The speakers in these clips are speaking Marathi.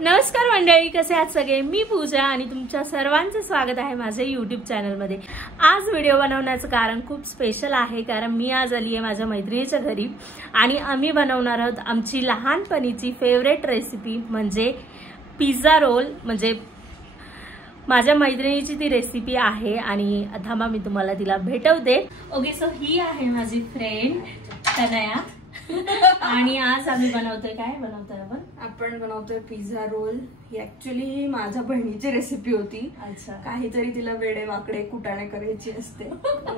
नमस्कार मंडळी, कसे आहात सगळे? मी पूजा आणि तुमच्या सर्वांचं स्वागत आहे माझ्या YouTube चॅनलमध्ये। आज व्हिडिओ बनवण्याचं कारण खूप स्पेशल आहे, कारण मी आज आली आहे माझ्या मैत्रिणीच्या घरी आणि आम्ही बनवणार आहोत आमची लहानपणीची फेवरेट रेसिपी म्हणजे पिझ्झा रोल। म्हणजे माझ्या मैत्रिणीची ती रेसिपी आहे आणि थांबा मी तुम्हाला तिला भेटवते। ओके, सो ही आहे माझी फ्रेंड तनया आणि आज आम्ही बनवतोय, काय बनवतोय आपण बनवतोय पिझ्झा रोल। ही ऍक्च्युअली माझ्या बहिणीची रेसिपी होती। अच्छा, काहीतरी तिला वेडे वाकडे कुटाणे करायची असते,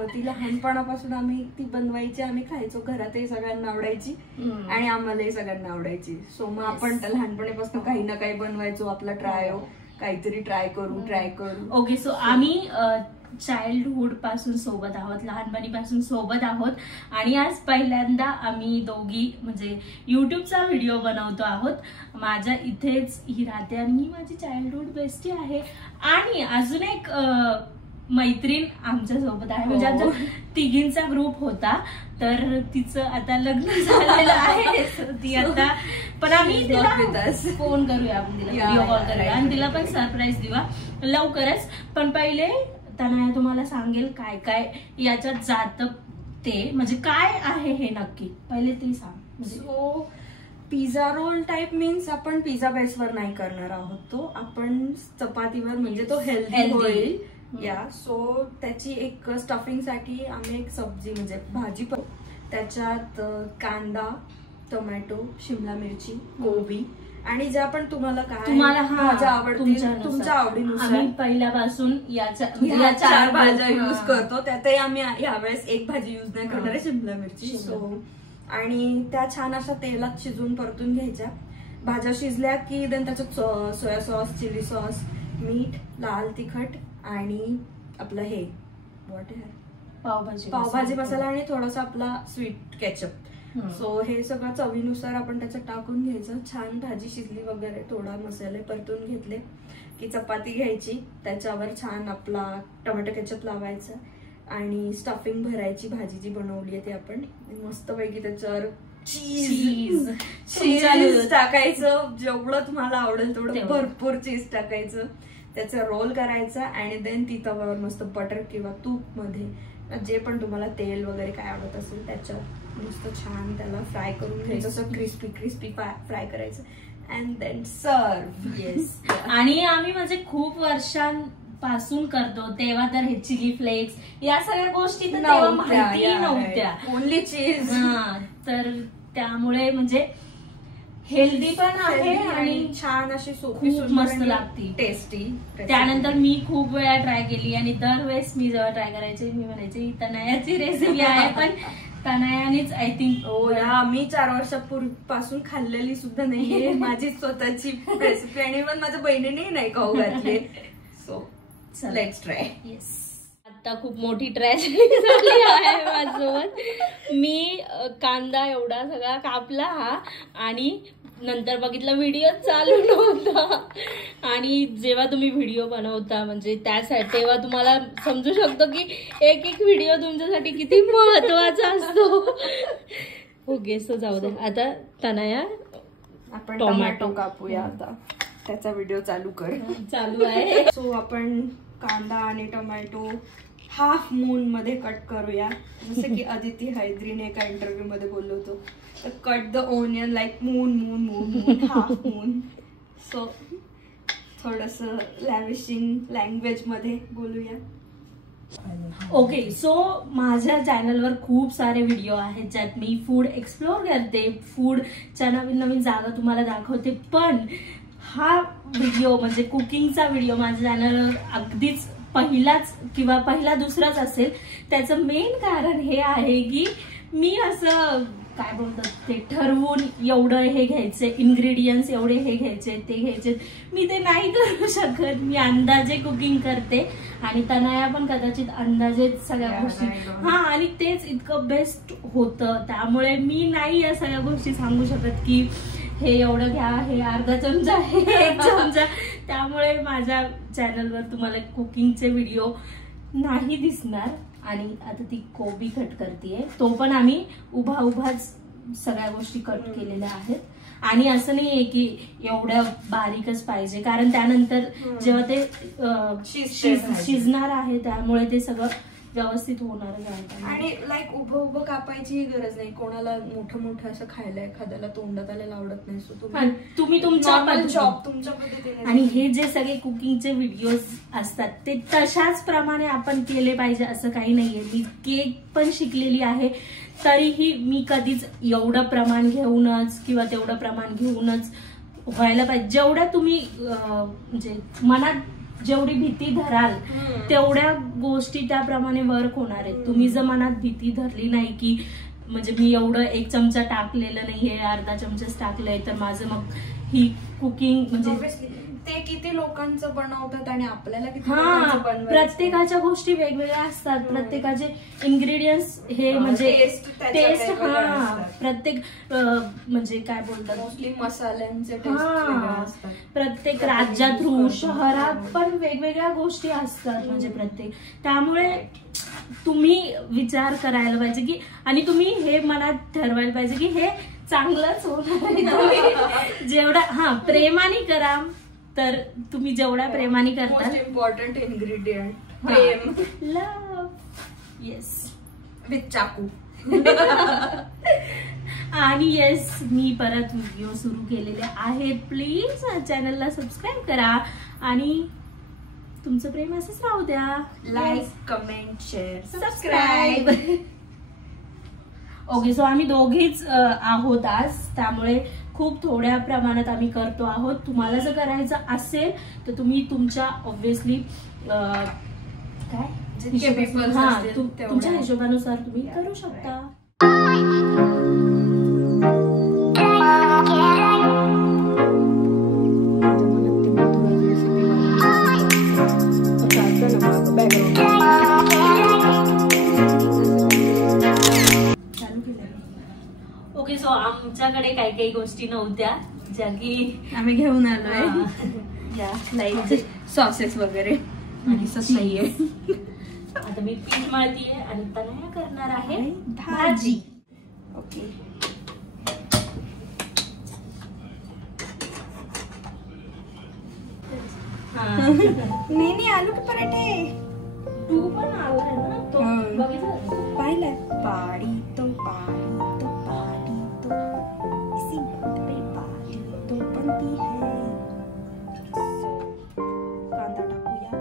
ती लहानपणापासून आम्ही ती बनवायची, आम्ही खायचो, घरातही सगळ्यांना आवडायची आणि आम्हालाही सगळ्यांना आवडायची। सो मग आपण लहानपणापासून काही ना काही बनवायचो, आपला काहीतरी ट्राय करू। ओके, सो आम्ही चाइल्डहुड पासून सोबत आहोत, लहानपणीपासून सोबत आहोत आणि आज पहिल्यांदा आम्ही दोघी म्हणजे युट्यूबचा व्हिडिओ बनवतो आहोत। माझ्या इथेच ही राहते आणि ही माझी चाइल्डहुड बेस्टी आहे आणि अजून एक मैत्रीण आमच्या सोबत आहे। म्हणजे आमच्या तिघींचा ग्रुप होता, तर तिचं आता लग्न झालेलं आहे, ती आता पण आम्ही तिला फोन करूया, आपण तिला व्हिडिओ कॉल करूया आणि तिला पण सरप्राईज देऊया लवकरच। पण पहिले तनया तुम्हाला सांगेल काय काय याच्यात जात ते, म्हणजे काय आहे हे नक्की पहिले ते सांग। So pizza roll type means आपण पिझ्झा बेसवर नाही करणार आहोत, तो आपण चपातीवर, म्हणजे तो हेल्दी होईल या। सो त्याची एक स्टफिंग साठी आम्ही एक सब्जी म्हणजे भाजी, त्याच्यात कांदा, टोमॅटो, शिमला मिरची, गोबी आणि ज्या पण तुम्हाला भाज्या आवडतील तुमच्या आवडीनुसार, आम्ही पहिल्यापासून या 4 भाज्या यूज करतो। त्यातही आम्ही यावेळेस एक भाजी यूज नाही करणार आहे, शिमला मिरची। सो आणि त्या छान अशा तेलात शिजून परतून घ्यायच्या। भाज्या शिजल्या की देन त्याच्यात सोया सॉस, चिली सॉस, मीठ, लाल तिखट आणि आपलं हे पावभाजी मसाला आणि थोडासा आपला स्वीट केचप। सो हे सगळं चवीनुसार आपण त्याच्यात टाकून घ्यायचं। छान भाजी शिजली वगैरे, थोडा मसाले परतून घेतले की चपाती घ्यायची, त्याच्यावर छान आपला टोमॅटो केचप लावायचा आणि स्टफिंग भरायची, भाजी जी बनवली आहे ती आपण मस्तपैकी त्याच्यावर चीज टाकायचं, जेवढं तुम्हाला आवडेल तेवढं भरपूर चीज टाकायचं, त्याचा रोल करायचा आणि देन ती तव्यावर मस्त बटर किंवा तूप मध्ये जे पण तुम्हाला तेल वगैरे काय आवडत असेल त्याच्यात मस्त छान त्याला फ्राय करून घ्यायचं, असं क्रिस्पी फ्राय करायचं अँड देन सर्व। येस, आणि आम्ही म्हणजे खूप वर्षांपासून करतो, तेव्हा तर हे चिली फ्लेक्स या सगळ्या गोष्टी तर तेव्हा माहिती नव्हत्या, ओनली चीज। तर त्यामुळे म्हणजे हेल्दी पण आहे आणि छान अशी खूप मस्त लागते, टेस्टी। त्यानंतर मी खूप वेळा ट्राय केली आणि दरवेळेस मी जेव्हा ट्राय करायचे मी म्हणायचे तनयाची रेसिपी आहे, पण तनयानेच आय थिंक मी 4 वर्षापूर्वीपासून खाल्लेली सुद्धा नाहीये, माझी स्वतःची रेसिपी आणि पण माझ्या बहिणीने नाही खाऊ घातली। So let's try. येस, आता खूप मोठी ट्रॅजेडी झाली आहे माझ्यासोबत। मी कांदा एवढा सगळा कापला आणि नंतर बघितला व्हिडिओ चालू नव्हता आणि जेव्हा तुम्ही व्हिडिओ बनवता म्हणजे त्यासाठी तेव्हा तुम्हाला समजू शकतो की एक व्हिडिओ तुमच्यासाठी किती महत्वाचा असतो। ओके, सो जाऊ दे, आता तनया आपण टोमॅटो कापूया, आता त्याचा व्हिडिओ चालू आहे। सो आपण कांदा आणि टोमॅटो हाफ मून मध्ये कट करूया, जसं की अदिती हैदरीने एका इंटरव्ह्यू मध्ये बोललो होतो, तर cut the onion like moon half moon. So थोडस लॅविशिंग लँग्वेज मध्ये बोलूया। ओके, सो माझ्या चॅनलवर खूप सारे व्हिडिओ आहेत ज्यात मी फूड एक्सप्लोर करते, फूडच्या नवीन जागा तुम्हाला दाखवते, पण हा व्हिडिओ म्हणजे कुकिंगचा व्हिडिओ माझ्या चॅनलवर अगदीच पहिलाच किंवा पहिला दुसराच असेल। त्याचं मेन कारण हे आहे की मी असं काय बोलतात ते ठरवून एवढं हे घ्यायचे, इन्ग्रेडियंट्स एवढे हे घ्यायचे ते घ्यायचे, मी ते नाही करू शकत। मी अंदाजे कुकिंग करते आणि तनया पण कदाचित अंदाजेच सगळ्या गोष्टी, आणि तेच इतकं बेस्ट होतं, त्यामुळे मी नाही या सगळ्या गोष्टी सांगू शकत की हे एवढं घ्या, हे अर्धा चमचा, हे 1 चमचा। त्यामुळे माझ्या चॅनलवर तुम्हाला कुकिंगचे व्हिडिओ नाही दिसणार। आणि आता ती कोबी कट करतेय, तो पण आम्ही उभाच सगळ्या गोष्टी कट केलेल्या आहेत आणि असं नाहीये की एवढं बारीकच पाहिजे, कारण त्यानंतर जेव्हा ते शिजणार आहे त्यामुळे ते सगळं व्यवस्थित होणारच आहे. आणि लाईक उभं उभं कापायची गरज नाही. कोणाला मोठं मोठं असं खायला एखाद्याला तोंडात आलेलं आवडत नाही, सो तुम्ही तुमच्या पद्धतीने. आणि हे जे सगळे कुकिंगचे व्हिडिओज असतात ते तशाच प्रमाणे आपण केले पाहिजे असं काही नाहीये. मी केक पण शिकलेली आहे, तरीही मी कधीच एवढं प्रमाण घेऊनच किंवा तेवढं प्रमाण घेऊनच व्हायला पाहिजे. जेवढ्या तुम्ही म्हणजे मनात जेवढी भीती धराल तेवढ्या गोष्टी त्याप्रमाणे वर्क होणार आहेत. तुम्ही जर मनात भीती धरली नाही की म्हणजे मी एवढं 1 चमचा टाकलेलं नाहीये, अर्धा चमचाच टाकलंय, तर माझं मग ही कुकिंग म्हणजे ते किती लोकांचं बनवतात आणि आपल्याला किती प्रत्येकाच्या गोष्टी वेगवेगळ्या असतात. प्रत्येकाचे इन्ग्रेडियंट्स हे म्हणजे टेस्ट प्रत्येक म्हणजे काय बोलतात मसाल्यांचे प्रत्येक राज्यात शहरात पण वेगवेगळ्या गोष्टी असतात म्हणजे प्रत्येक. त्यामुळे तुम्ही विचार करायला पाहिजे की आणि तुम्ही हे मनात ठरवायला पाहिजे की हे चांगलंच होणार आहे. जेवढा प्रेमाने करा, तर तुम्ही जेवढ्या प्रेमाने करता. Most important ingredient Prem, love. Yes, with चाकू. आणि येस, मी परत व्हिडिओ सुरू केलेले आहेत. प्लीज चॅनलला सबस्क्राईब करा आणि तुमचं प्रेम असंच राहू द्या. Like, comment, share, subscribe. Okay, so आम्ही दोघीच आहोत आज, त्यामुळे खूप थोड्या प्रमाणात आम्ही करतो आहोत. तुम्हाला जर करायचं असेल तर तुम्ही तुमच्या ऑब्व्हियसली तुमच्या हिशोबानुसार तुम्ही करू शकता. ओके, सो आमच्याकडे काही काही गोष्टी नव्हत्या ज्या की आम्ही घेऊन आलोय. लाईक सॉसेस वगैरे नाहीये. आता मी पीठ मळतीये आणि तनया करणार आहे भाजी. ओके, नाही आलू के पराठे. तू पण आलाय ना तो, बघितलं पाहिलंय. पाडी तो इसी बात पे पाडी तो बनती है. कांदा टाकूया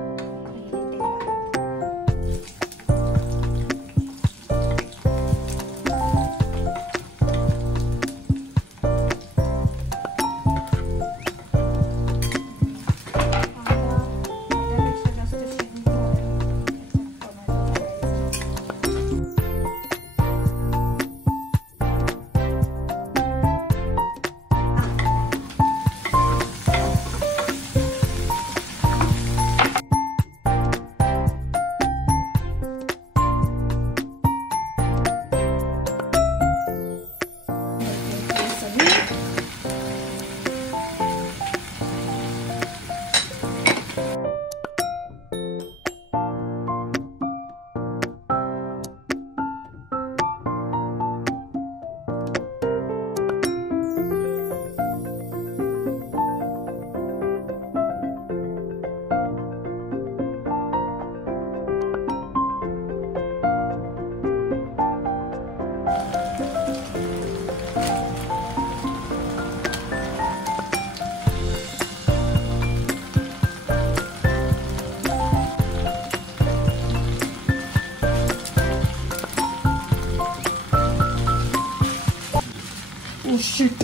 शिट.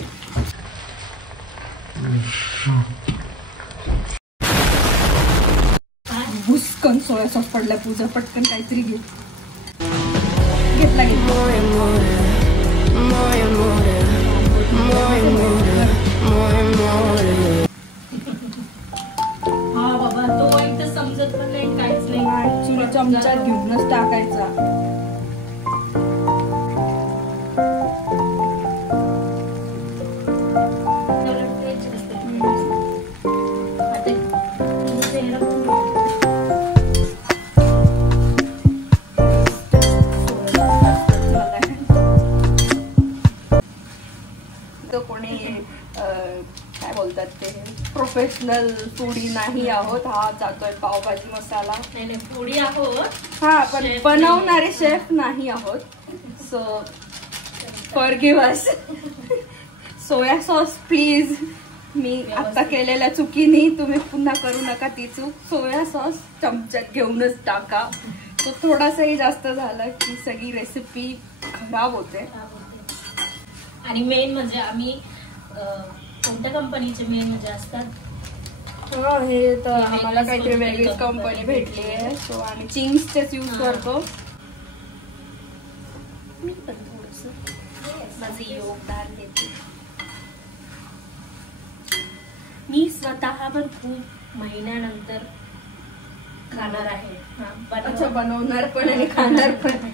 भुसकन सोया सॉस पडला. पूजा पटकन काहीतरी घे. घेतला हा बाबा, तो एक तर समजत पण नाही, काहीच नाही. चुली चमच्यात घेऊनच टाकायचा. कोणी प्रोफेशनल फूडी नाही आहोत. हा जातोय पावभाजी मसाला. नाही फूडी आहोत, हा पण बनवणारे शेफ नाही आहोत. So forgive us. Soya sauce please. मी आता केलेल्या चुकीने तुम्ही पुन्हा करू नका ती चूक. सोया सॉस चमच्यात घेऊनच टाका. तो थोडासाही जास्त झाला की सगळी रेसिपी खराब होते. आणि मेन म्हणजे आम्ही कोणत्या कंपनीचे मेन म्हणजे असतात. हे तर आम्हाला काहीतरी वेगळीच कंपनी भेटली आहे. सो आम्ही चिंग्सचेच यूज करतो. मी पण थोडस माझे योगदान देते. मी स्वतः पण खूप महिन्यानंतर खाणार आहे. अच्छा, बनवणार पण आणि खाणार पण.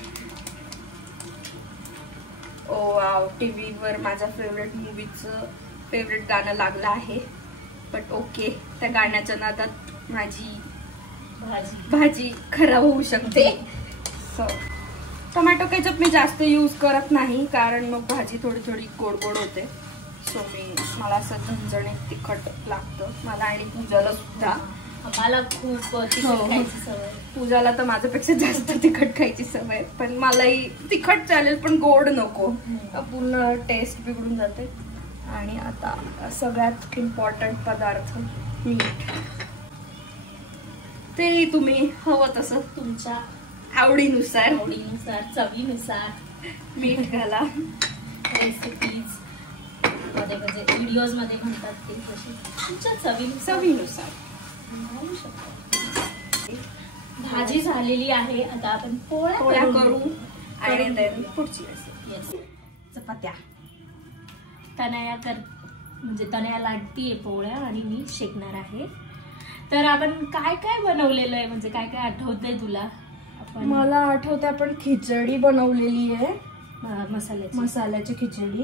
ओ वाव, टीव्हीवर माझ्या फेवरेट मूवीचं फेवरेट गाणं लागलं आहे. बट ओके, त्या गाण्याच्या नादात माझी भाजी खराब होऊ शकते. सो टोमॅटो केचप मी जास्त यूज करत नाही कारण मग भाजी थोडी थोडी गोड गोड होते. सो मला असं झणझणीत तिखट लागतं. मला आणि पूजाला सुद्धा. मला खूप तिखट खायची सवय. पूजाला तर माझ्यापेक्षा जास्त तिखट खायची सवय. पण मलाही तिखट चालेल पण गोड नको. पूर्ण टेस्ट बिघडून जाते. आणि आता सगळ्यात इम्पॉर्टंट पदार्थ मीठ. ते तुम्ही हवं तसं तुमच्या आवडीनुसार चवीनुसार मीठ घाला. रेसिपीज मध्ये म्हणजे व्हिडिओज मध्ये म्हणतात ते तुमच्या चवीनुसार घालू शकतो. भाजी झालेली आहे. आता आपण पोळ्या करू आणि पुढची रेसिपी चपात्या. तनया लाटतीये पोळ्या आणि मी शेकणार आहे. तर आपण काय काय बनवलेलं आहे म्हणजे काय काय आठवतंय तुला? मला आठवते आपण खिचडी बनवलेली आहे. मसाल्याची खिचडी.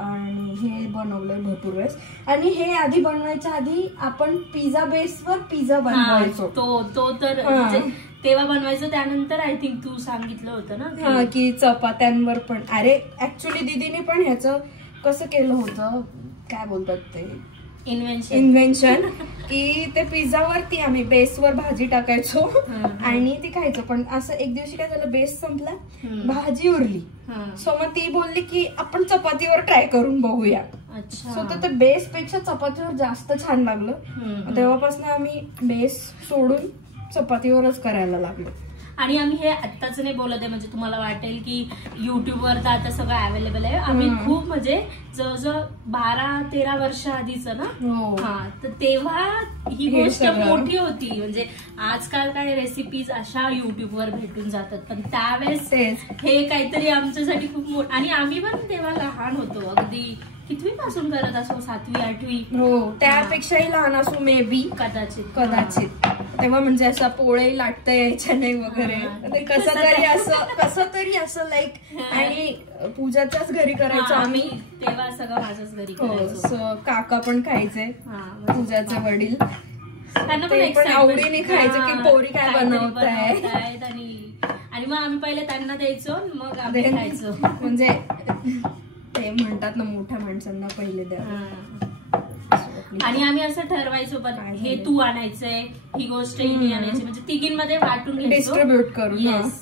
आणि हे बनवलंय भरपूर वेळेस. आणि हे आधी बनवायच्या आधी आपण पिझ्झा बेसवर पिझ्झा बनवायचो. तो तर म्हणजे तेव्हा बनवायचो. त्यानंतर आय थिंक तू सांगितलं होतं ना की चपात्यांवर पण. अरे ऍक्च्युली दीदीने पण ह्याचं कसं केलं होतं, काय बोलतात ते, इन्व्हेन्शन की ते पिझ्झावरती आम्ही बेसवर भाजी टाकायचो आणि ती खायचो. पण असं एक दिवशी काय झालं, बेस संपला, भाजी उरली. सो मग ती बोलली की आपण चपातीवर ट्राय करून बघूया. सो तर ते बेस पेक्षा चपातीवर जास्त छान लागलं. तेव्हापासून आम्ही बेस सोडून चपातीवरच करायला लागलो. आणि आम्ही हे आत्ताच नाही बोलत आहे म्हणजे तुम्हाला वाटेल की युट्यूबवर तर आता सगळं अवेलेबल आहे. आम्ही खूप म्हणजे जवळजवळ 12-13 वर्ष आधीच ना. हा, तर तेव्हा ही गोष्ट मोठी होती. म्हणजे आजकाल काय रेसिपीज अशा युट्यूबवर भेटून जातात. पण त्यावेळेस हे काहीतरी आमच्यासाठी खूप मोठं. आणि आम्ही पण तेव्हा लहान होतो. अगदी कितवी पासून करत असो, 7वी-8वी. हो, त्यापेक्षाही लहान असो मे बी. कदाचित तेव्हा म्हणजे असं पोळे लाटता यायच्या नाही वगैरे. कसं तरी असं लाईक. आणि पूजाच्याच घरी करायचो आम्ही. तेव्हा सगळं माझ्याच घरी करायचो. काका पण खायचे, पूजाचे वडील. त्यांना पण आवडीने खायचं की पोरी काय बनवतायत. आणि मग आम्ही पहिले त्यांना द्यायचो, मग आम्ही खायचो. म्हणजे ते म्हणतात ना, मोठ्या माणसांना पहिले द्या. आणि आम्ही असं ठरवायचो पण हे तू आणायचंय, ही गोष्ट मी आणायची. म्हणजे तिघींमध्ये वाटून घ्यायचो, डिस्ट्रीब्यूट करून.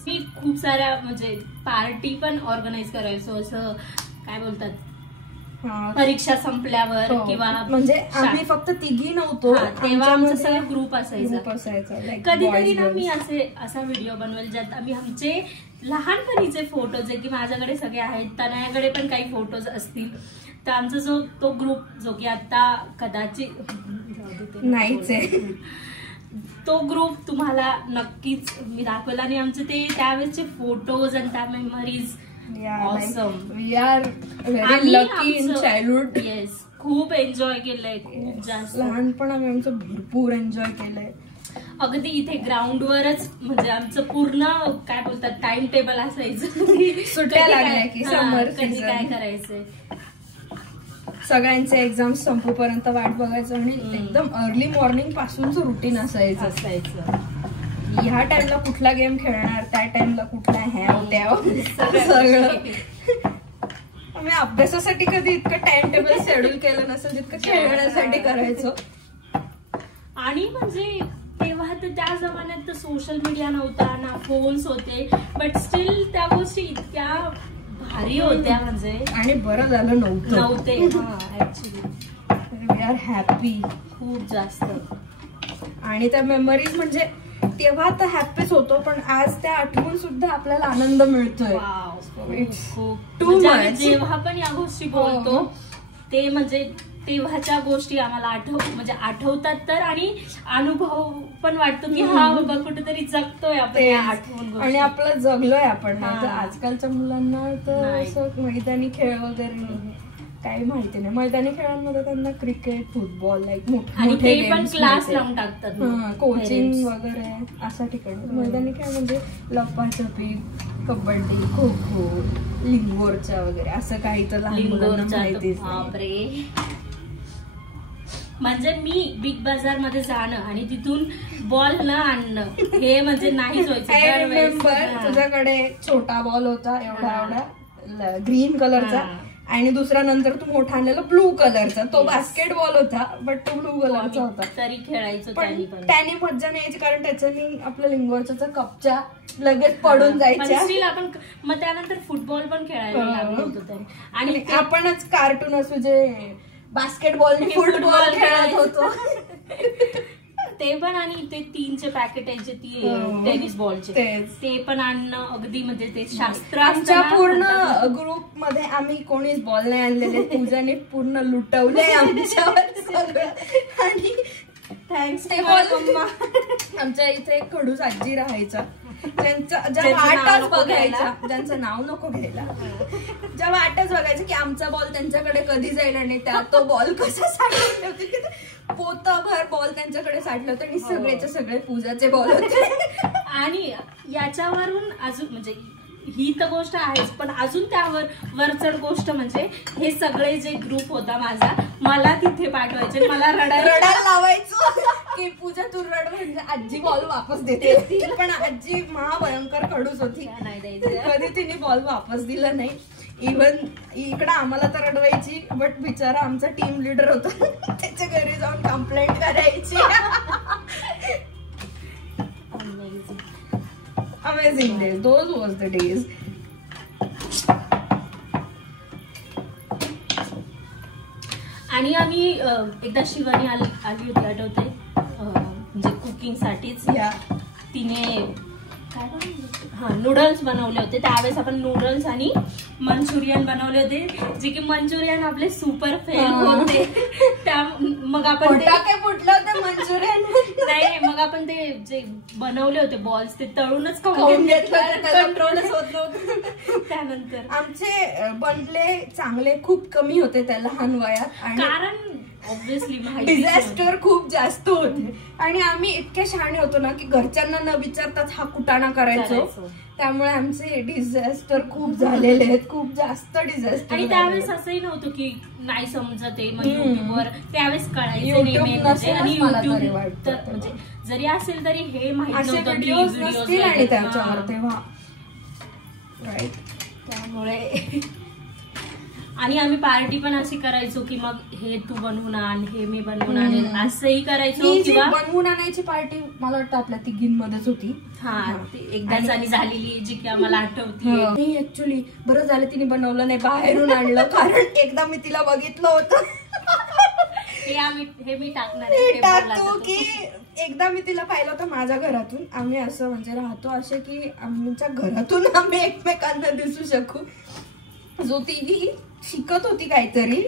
मी खूप साऱ्या म्हणजे पार्टी पण ऑर्गनाईज करायचो. असं काय बोलतात, परीक्षा संपल्यावर किंवा म्हणजे आम्ही फक्त तिघी नव्हतो तेव्हा आमचा सगळा ग्रुप असायचा. कधीतरी ना मी असा व्हिडिओ बनवेल ज्यात आम्ही आमचे लहानपणीचे फोटोज आहे की माझ्याकडे सगळे आहेत, तनयाकडे पण काही फोटोज असतील. तर आमचा जो तो ग्रुप जो की आता कदाचित नाहीच आहे, तो ग्रुप तुम्हाला नक्कीच मी दाखवला. आणि आमचे ते त्यावेळेचे फोटोज आणि त्या memories we are very lucky in childhood. Yes, खूप एन्जॉय केलंय, खूप जास्त लहानपण आम्ही आमचं भरपूर एन्जॉय केलंय. अगदी इथे ग्राउंडवरच म्हणजे आमचं पूर्ण काय बोलतात टाइम टेबल असायचं. सुट्ट्या लागल्या की समर कधी काय करायचंय, सगळ्यांचे एक्झाम संपूपर्यंत वाट बघायचं. आणि एकदम अर्ली मॉर्निंग पासूनच रुटीन असायचं. ह्या टाइमला कुठला गेम खेळणार, त्या टाइमला कुठला सगळं. आम्ही अभ्यासासाठी कधी इतकं टाइम टेबल शेड्यूल केलं नसेल जितकं खेळण्यासाठी करायचो. आणि म्हणजे तेव्हा तर त्या जमान्यात तर सोशल मीडिया नव्हता ना फोन्स होते, बट स्टील त्या गोष्टी इतक्या भारी होत्या म्हणजे. आणि बरं झालं नव्हते. ऍक्च्युली वी आर हॅपी खूप जास्त. आणि त्या मेमरीज म्हणजे तेव्हा तर हॅपीच होतो, पण आज त्या आठवून सुद्धा आपल्याला आनंद मिळतोय. जेव्हा पण या गोष्टी बोलतो ते म्हणजे तेव्हाच्या गोष्टी आम्हाला आठवतात तर, आणि अनुभव पण वाटतो की हा बाबा कुठेतरी जगतोय आपण आठवून, आणि आपलं जगलोय आपण. नाही तर आजकालच्या मुलांना तर असं मैदानी खेळ वगैरे काही माहिती नाही. मैदानी खेळांमध्ये त्यांना क्रिकेट, फुटबॉल मोठे पण क्लास लावून टाकतात, कोचिंग वगैरे अशा ठिकाणी. मैदानी खेळ म्हणजे लपाछपी, कबड्डी, खो खो, लिंगोरच्या वगैरे असं काही तर लहान मुलांना माहिती. म्हणजे मी बिग बाजार मध्ये जाणं आणि तिथून बॉल न आणणं हे म्हणजे नाहीच व्हायचं. तुझ्याकडे छोटा बॉल होता एवढा ग्रीन कलरचा, आणि दुसरा नंतर तू मोठा आणलेला ब्लू कलरचा. तो बास्केटबॉल होता, बट तो ब्लू कलरचा होता. तरी खेळायचो. पण त्याने मज्जा नाही यायची, कारण त्याच्याने आपल्या लिंगोरच्या कपच्या लगेच पडून जायच्या. आपण मग त्यानंतर फुटबॉल पण खेळायला लागलो होतो. आणि आपणच कार्टून असं जे बास्केटबॉल फुटबॉल खेळत होतो ते पण. आणि ते 3चे पॅकेट यायचे टेनिस बॉलचे, ते पण आणणं अगदी म्हणजे ते शास्त्र. आमच्या पूर्ण ग्रुप मध्ये आम्ही कोणीच बॉल नाही आणलेले. पूजाने पूर्ण लुटवले आमच्यावर सगळं. आणि थँक्स मम्मा. आमच्या इथे एक खडूस आजी राहायचा, ज्या वाटच बघायचा, ज्यांचं नाव नको घ्यायला, ज्या वाटच बघायचं की आमचा बॉल त्यांच्याकडे कधी जाईल आणि त्यात तो बॉल कसा साठवले होते की पोताभर बॉल त्यांच्याकडे साठले होते, आणि सगळेचे सगळे पूजाचे बॉल होते. आणि याच्यावरून अजून म्हणजे ही तर गोष्ट आहेच, पण अजून त्यावर वरचढ गोष्ट म्हणजे हे सगळे जे ग्रुप होता माझा, मला तिथे पाठवायचे, मला रडायला लावायचं की पूजा तू रड म्हणजे आजी बॉल वापस देते. पण आजी महाभयंकर खडूस होती, कधी तिने बॉल वापस दिला नाही. इव्हन इकडं आम्हाला तर रडवायची, बट बिचारा आमचा टीम लीडर होता, त्याच्या घरी जाऊन कंप्लेंट करायची. Amazing days. Those was the days. आणि आम्ही एकदा शिवानी आली होती आठवते, म्हणजे कुकिंग साठीच. तिने काय नूडल्स बनवले होते. त्यावेळेस आपण नूडल्स आणि मंचुरियन बनवले होते, जे की मंचुरियन आपले सुपर फेल होते. मग आपण फुटलं होतं मंचुरियन. नाही, मग आपण ते जे बनवले होते बॉल्स ते तळूनच खाऊन घेतलं, कंट्रोलच होत नव्हतं. त्यानंतर आमचे बनले चांगले खूप कमी होते त्या लहान वयात, कारण ऑब्व्हियसली डिझास्टर खूप जास्त होते. आणि आम्ही इतके शहाणे होतो ना की घरच्यांना न विचारताच हा कुटाणा करायचो. त्यामुळे आमचे डिझास्टर खूप झालेले आहेत, खूप जास्त डिझास्टर. आणि त्यावेळेस असंही नव्हतं की नाही समजत आहे, मग युट्यूबवर त्यावेळेस कळायचं. आणि युट्यूब म्हणजे जरी असेल तरी हे माहिती नव्हतं आणि त्याच्यावर तेव्हा राईट. त्यामुळे आणि आम्ही पार्टी पण अशी करायचो की मग हे तू बनवून आण, हे मी बनवून आणेल, असंही करायचो. किंवा बनवून आणायची पार्टी मला वाटतं आपल्या तिघींमध्येच होती. एकदाच आणि झालेली, जी की आम्हाला आठवते. ऍक्च्युली बरं झालं तिने बनवलं नाही, बाहेरून आणलं, कारण एकदा मी तिला बघितलं होतं. हे मी टाकतो की एकदा मी तिला पाहिलं होतं माझ्या घरातून. आम्ही असं म्हणजे राहतो असे की आमच्या घरातून आम्ही एकमेकांना दिसू शकू. जो ती शिकत होती काहीतरी,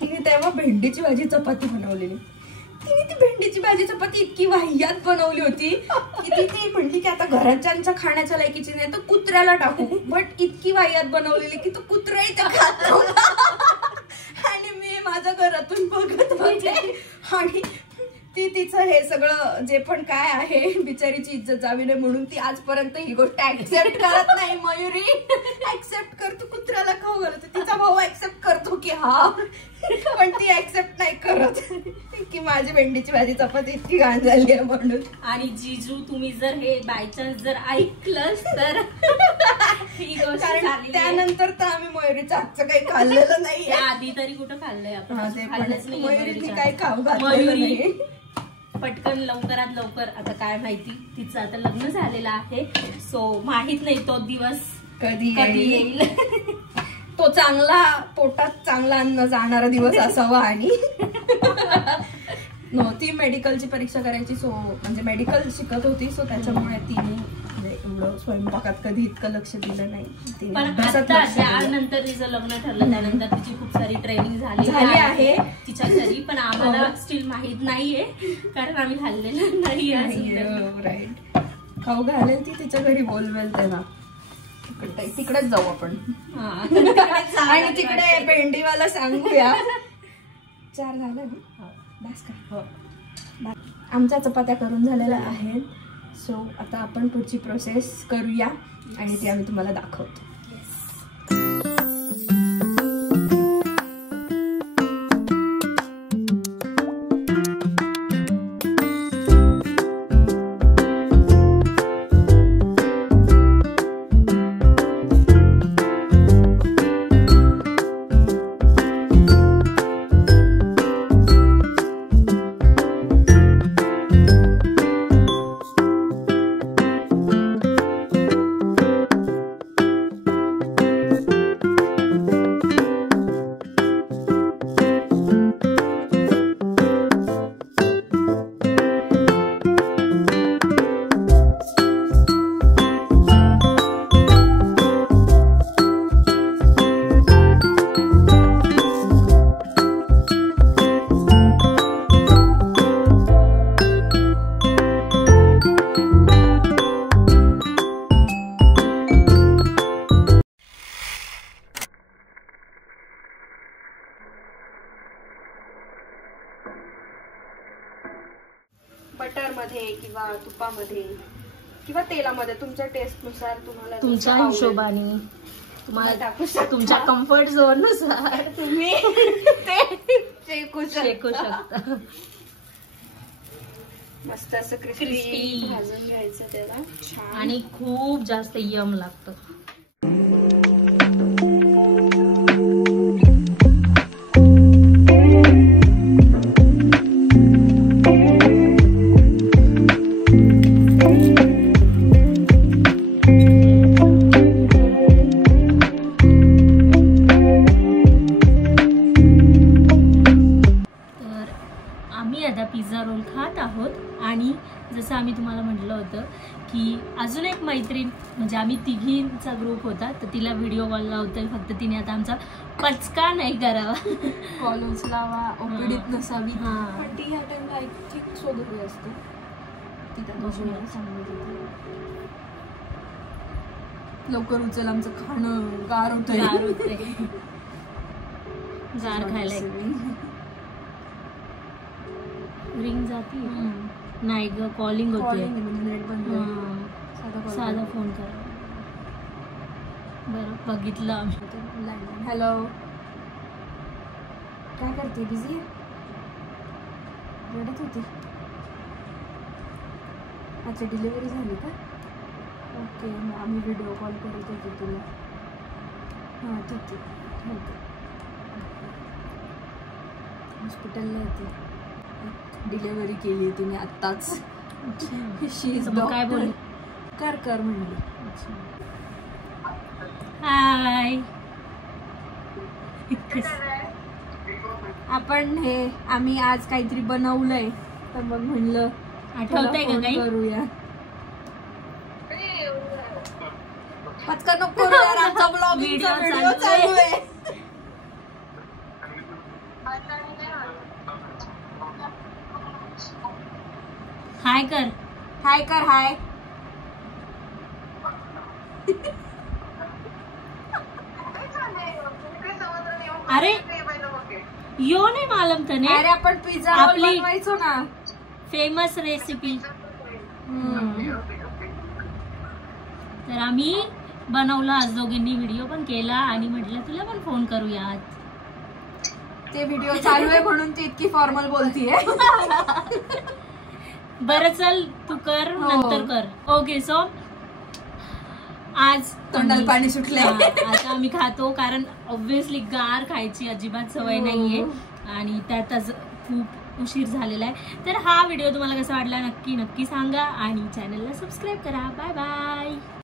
तिने तेव्हा भेंडीची भाजी चपाती बनवलेली. तिने ती भेंडीची भाजी चपाती इतकी वाह्यात बनवली होती की ती म्हणली की आता घराच्यांच्या खाण्याच्या लायकीची नाही तर कुत्र्याला टाकू. बट इतकी वाह्यात बनवलेली की तो कुत्र्याही खात नव्हता. आणि मी माझ्या घरातून बघत होते, आणि ती तिचं हे सगळं जे पण काय आहे बिचारीची इज्जत जावी नये म्हणून ती आजपर्यंत ही गोष्ट ऍक्सेप्ट करत नाही. मयुरी ऍक्सेप्ट कर, तू कुत्र्याला खाऊ घालतो. तिचा भाऊ ऍक्सेप्ट करतो की हा, पण ती ऍक्सेप्ट नाही करत की माझी भेंडीची भाजी चपाती इतकी घाण झाली आहे म्हणून. आणि जीजू तुम्ही जर हे बायचान्स जर ऐकलंच तर ही गोष्ट झाली. त्यानंतर तर आम्ही मयुरीच्या हातचं काही खाल्लेलं नाही. आधी तरी कुठं खाल्लंय आपण, खाल्लंच नाही. मयुरीने काही खाऊ घातलेलं नाही. पटकन लवकरात लवकर, आता काय माहिती, तिचं आता लग्न झालेलं आहे, सो माहित नाही तो दिवस कधी येईल. तो चांगला पोटात चांगला अन्न जाणारा दिवस असावा. आणि ती मेडिकलची परीक्षा करायची, सो म्हणजे मेडिकल शिकत होती, सो त्याच्यामुळे तिने एवढं स्वयंपाकात कधी इतकं लक्ष दिलं नाही. पण त्यानंतर तिचं लग्न ठरलं, त्यानंतर तिची खूप सारी ट्रेनिंग झाली आहे तिच्या घरी, पण आम्हाला स्टील माहित नाहीये कारण आम्ही खाल्लेलं नाहीये. राईट. खाऊ घालेल ती तिच्या घरी बोलवेल तेव्हा तिकडेच जाऊ आपण. आणि तिकडे भेंडीवाला सांगूया. 4 झालं ना, बस का. आमच्या चपात्या करून झालेल्या आहेत, सो आता आपण पुढची प्रोसेस करूया आणि ती आम्ही तुम्हाला दाखवतो. बटर मध्ये किंवा तुपामध्ये किंवा तेलामध्ये तुमच्या टेस्ट नुसार, तुम्हाला तुमच्या हिशोबाने तुम्हाला टाकू शकता, तुमच्या कम्फर्ट झोन नुसार तुम्ही ते शेकू शकता. मस्त असं क्रिस्पी भाजून घ्यायचं त्याला छान, आणि खूप जास्त यम लागतं. पिझ्झा रोल खात आहोत. आणि जसं आम्ही तुम्हाला म्हटलं होतं की अजून एक मैत्रीण, म्हणजे आम्ही तिघींचा ग्रुप होता, तर तिला व्हिडिओ कॉल लावतोय, फक्त तिने आता आमचा पचका नाही करावा, कॉल उचलावा, ओपीडीत नसावी. पण ती ह्या टाइमला ठीक सोबत असते, ती त्या सांगत लवकर उचल, आमचं खाणं गार होतंय. गार खायला रिंग जाती नाही ग, कॉलिंग होते, साधा फोन कर. बरं बघितलं आम्ही. हॅलो, काय करते? बिझी रडत होती. अच्छा, डिलिव्हरी झाली का? ओके, मग आम्ही व्हिडिओ कॉल करत होतो तुला. हां ठीक आहे, हॉस्पिटलला येते. डिलिव्हरी केली तिने आत्ताच. काय बोल कर म्हणली. हाय, आम्ही आज काहीतरी बनवलंय, तर मग म्हणलं आठवतंय का काही करूया. पटकन नको करू यार, आमचा व्हिडिओ चालू आहे. हाय कर, हाय कर, हाय. अरे यो नाही मालूम तने. अरे आपण पिझ्झा रोल बनवायचो ना, फेमस रेसिपी. तर आम्ही बनवलं आज दोघींनी, व्हिडिओ पण केला आणि म्हटलं तुला पण फोन करूया. ते व्हिडिओ चालू आहे म्हणून ती इतकी फॉर्मल बोलतीये. बरं चल, तू कर, नंतर कर. ओके, सो आज तोंडाला पाणी सुटलंय. आता आम्ही खातो, कारण ऑब्व्हियसली गार खायची अजिबात सवय नाहीये, आणि त्यातच खूप उशीर झालेला आहे. तर हा व्हिडिओ तुम्हाला कसा वाटला नक्की सांगा आणि चॅनलला सबस्क्राईब करा. Bye bye.